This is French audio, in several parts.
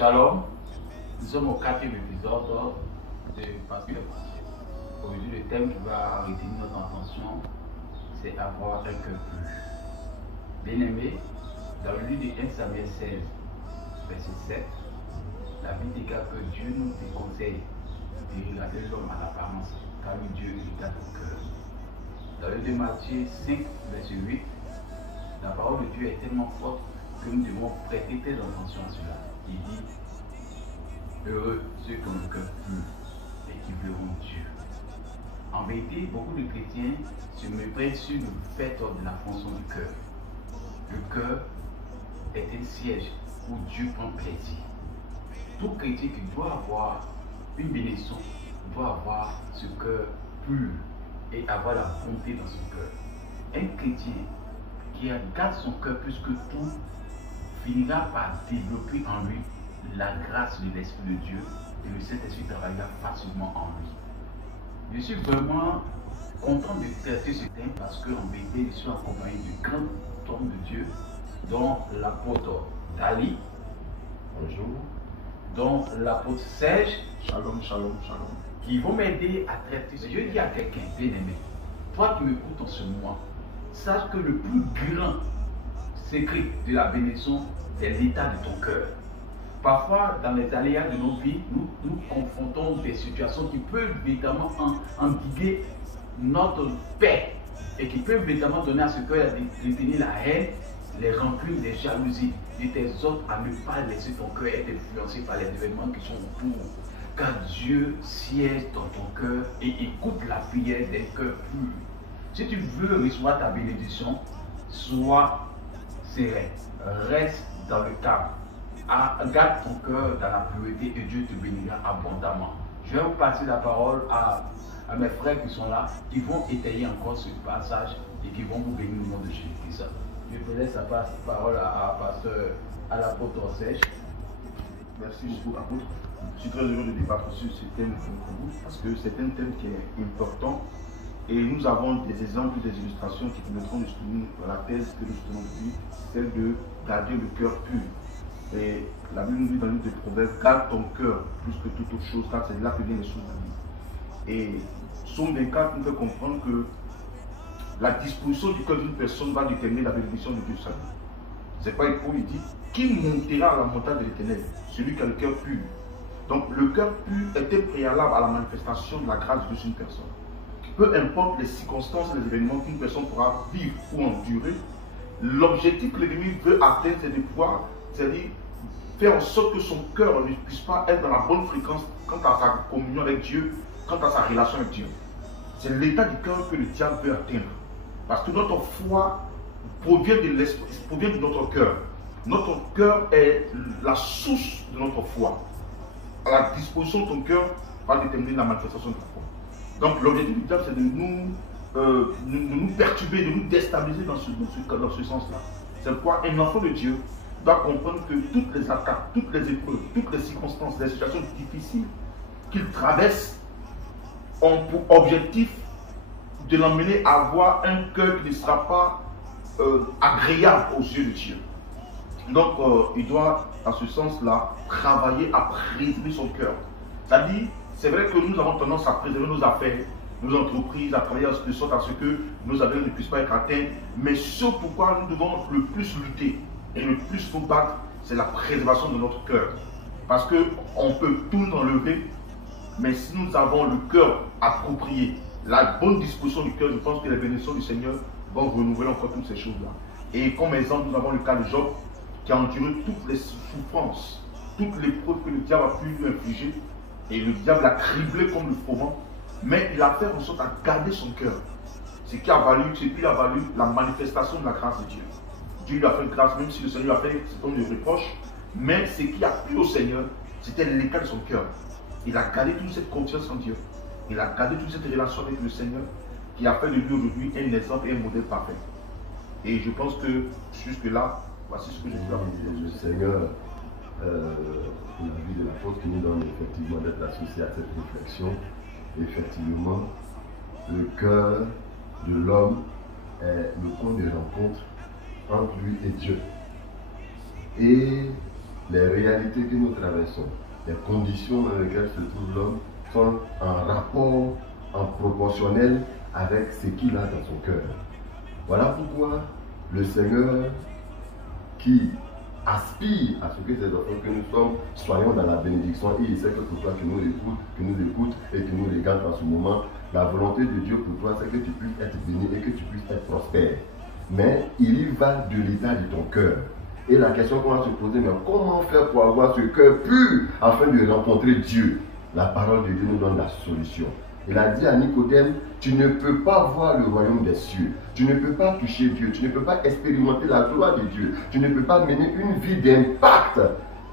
Shalom, nous sommes au 4e épisode de Pasteur le Français. Aujourd'hui, le thème qui va retenir notre attention, c'est avoir un cœur pur. Bien-aimé, dans le livre de 1 Samuel 16, verset 7, la Bible déclare que Dieu nous déconseille de regarder l'homme à l'apparence, car Dieu regarde au cœur. Dans le livre de Matthieu 5, verset 8, la parole de Dieu est tellement forte que nous devons prêter très attention à cela. Il dit, heureux ceux qui ont le cœur pur et qui verront Dieu. En vérité, beaucoup de chrétiens se méprisent sur le fait de la fonction du cœur. Le cœur est un siège où Dieu prend plaisir. Tout chrétien qui doit avoir une bénédiction doit avoir ce cœur pur et avoir la bonté dans son cœur. Un chrétien qui garde son cœur plus que tout finira par développer en lui la grâce de l'Esprit de Dieu et le Saint-Esprit travaillera facilement en lui. Je suis vraiment content de traiter ce thème parce qu'en vérité, je suis accompagné de grands hommes de Dieu, dont l'apôtre Dali, bonjour, dont l'apôtre Serge, shalom, shalom, shalom, qui vont m'aider à traiter ce. Je dis à quelqu'un, bien aimé, toi qui m'écoutes en ce moment, sache que le plus grand secret de la bénédiction, c'est l'état de ton cœur. Parfois, dans les aléas de nos vies, nous confrontons des situations qui peuvent véritablement endiguer notre paix et qui peuvent véritablement donner à ce cœur de tenir la haine, les rancunes, les jalousies de tes autres, à ne pas laisser ton cœur être influencé par les événements qui sont autour. Car Dieu siège dans ton cœur et écoute la prière d'un cœur pur. Si tu veux recevoir ta bénédiction, sois serein, reste dans le calme. Garde ton cœur dans la pureté et Dieu te bénira abondamment. Je vais vous passer la parole à mes frères qui sont là, qui vont étayer encore ce passage et qui vont vous bénir au nom de Jésus-Christ. Je laisse la parole à l'apôtre Serge. Merci beaucoup, apôtre. Je suis très heureux de débattre sur ce thème avec vous parce que c'est un thème qui est important et nous avons des exemples, des illustrations qui permettront de soutenir la thèse que nous soutenons depuis, celle de garder le cœur pur. Et la Bible nous dit dans le livre des Proverbes, garde ton cœur plus que toute autre chose, car c'est là que viennent les choses de vie. Et Psaume 24 nous fait comprendre que la disposition du cœur d'une personne va déterminer la bénédiction de Dieu salut. C'est pas Paul il dit, qui montera à la montagne de l'Éternel? Celui qui a le cœur pur. Donc le cœur pur était préalable à la manifestation de la grâce de Dieu sur une personne. Peu importe les circonstances et les événements qu'une personne pourra vivre ou endurer, l'objectif que l'ennemi veut atteindre, c'est de pouvoir, c'est-à-dire faire en sorte que son cœur ne puisse pas être dans la bonne fréquence quant à sa communion avec Dieu, quant à sa relation avec Dieu. C'est l'état du cœur que le diable veut atteindre. Parce que notre foi provient de l'esprit, provient de notre cœur. Notre cœur est la source de notre foi. À la disposition de ton cœur va déterminer la manifestation de ta foi. Donc l'objectif du diable, c'est de nous perturber, de nous déstabiliser dans ce sens-là. C'est pourquoi un enfant de Dieu doit comprendre que toutes les attaques, toutes les épreuves, toutes les circonstances, les situations difficiles qu'il traverse ont pour objectif de l'emmener à avoir un cœur qui ne sera pas agréable aux yeux de Dieu. Donc il doit, dans ce sens-là, travailler à préserver son cœur. C'est-à-dire, c'est vrai que nous avons tendance à préserver nos affaires, nos entreprises, à travailler de sorte à ce que nos affaires ne puissent pas être atteintes, mais ce pourquoi nous devons le plus lutter et le plus nous battre, c'est la préservation de notre cœur. Parce qu'on peut tout nous enlever, mais si nous avons le cœur approprié, la bonne disposition du cœur, je pense que les bénédictions du Seigneur vont renouveler encore toutes ces choses-là. Et comme exemple, nous avons le cas de Job, qui a enduré toutes les souffrances, toutes les preuves que le diable a pu lui infliger, et le diable l'a criblé comme le froment, mais il a fait en sorte à garder son cœur. Ce qui a valu la manifestation de la grâce de Dieu. Dieu lui a fait grâce, même si le Seigneur a fait cet homme de reproche, mais ce qui a plu au Seigneur, c'était l'état de son cœur. Il a gardé toute cette confiance en Dieu. Il a gardé toute cette relation avec le Seigneur qui a fait de lui aujourd'hui un exemple et un modèle parfait. Et je pense que jusque-là, voici ce que je peux dire. Le Seigneur, pour la vie de l'apôtre, qui nous donne effectivement d'être associé à cette réflexion. Effectivement, le cœur de l'homme est le point de rencontre entre lui et Dieu. Et les réalités que nous traversons, les conditions dans lesquelles se trouve l'homme sont en rapport, en proportionnel avec ce qu'il a dans son cœur. Voilà pourquoi le Seigneur qui aspire à ce que ses enfants que nous sommes soyons dans la bénédiction, et il sait que pour toi qui nous écoute et qui nous regarde en ce moment, la volonté de Dieu pour toi c'est que tu puisses être béni et que tu puisses être prospère. Mais il y va de l'état de ton cœur. Et la question qu'on va se poser, mais comment faire pour avoir ce cœur pur afin de rencontrer Dieu? La parole de Dieu nous donne la solution. Il a dit à Nicodème, tu ne peux pas voir le royaume des cieux, tu ne peux pas toucher Dieu, tu ne peux pas expérimenter la gloire de Dieu, tu ne peux pas mener une vie d'impact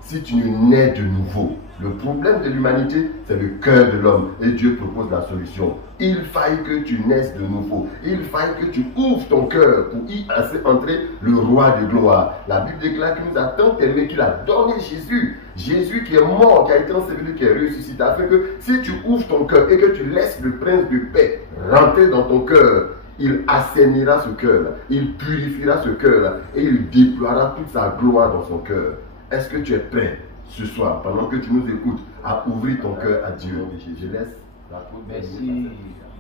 si tu ne nais de nouveau. Le problème de l'humanité, c'est le cœur de l'homme et Dieu propose la solution. Il faille que tu naisses de nouveau, il faille que tu ouvres ton cœur pour y laisser entrer le roi de gloire. La Bible déclare qu'il nous a tant aimé qu'il a donné Jésus. Jésus qui est mort, qui a été enseveli, qui est ressuscité, afin que si tu ouvres ton cœur et que tu laisses le prince de paix rentrer dans ton cœur, il assainira ce cœur, il purifiera ce cœur et il déploiera toute sa gloire dans son cœur. Est-ce que tu es prêt ce soir, pendant que tu nous écoutes, à ouvrir ton cœur à Dieu? Je laisse la faute. Merci,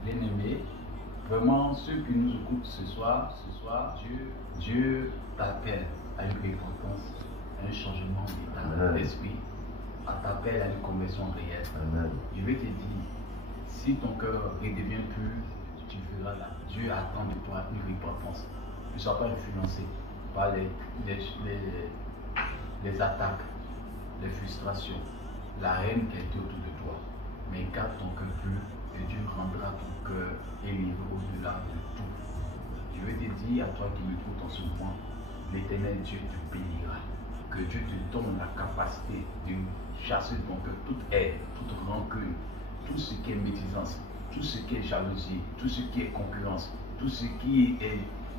bien-aimé. Vraiment, ceux qui nous écoutent ce soir, Dieu t'appelle à une repentance, à un changement d'état d'esprit, à t'appelle à une conversion réelle. Amen. Je vais te dire, si ton cœur redevient pur, tu verras là. Dieu attend de toi une repentance. Ne sois pas influencé par les attaques, les frustrations, la haine qui est autour de toi. Mais garde ton cœur pur et Dieu rendra ton cœur élevé au-delà de tout. Je vais te dire à toi qui m'écoutes en ce moment, l'Éternel Dieu te bénira. Que Dieu te donne la capacité de chasser de ton cœur toute haine, toute rancune, tout ce qui est médisance, tout ce qui est jalousie, tout ce qui est concurrence, tout ce qui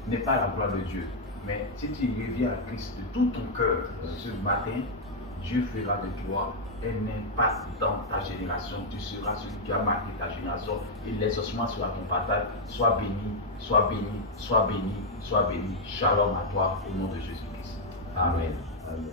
n'est pas la gloire de Dieu. Mais si tu reviens à Christ de tout ton cœur ce matin, Dieu fera de toi un impact dans ta génération. Tu seras celui qui a marqué ta génération et l'exaucement sera ton partage. Sois béni, sois béni, sois béni, sois béni. Shalom à toi au nom de Jésus-Christ. Amen. Amen.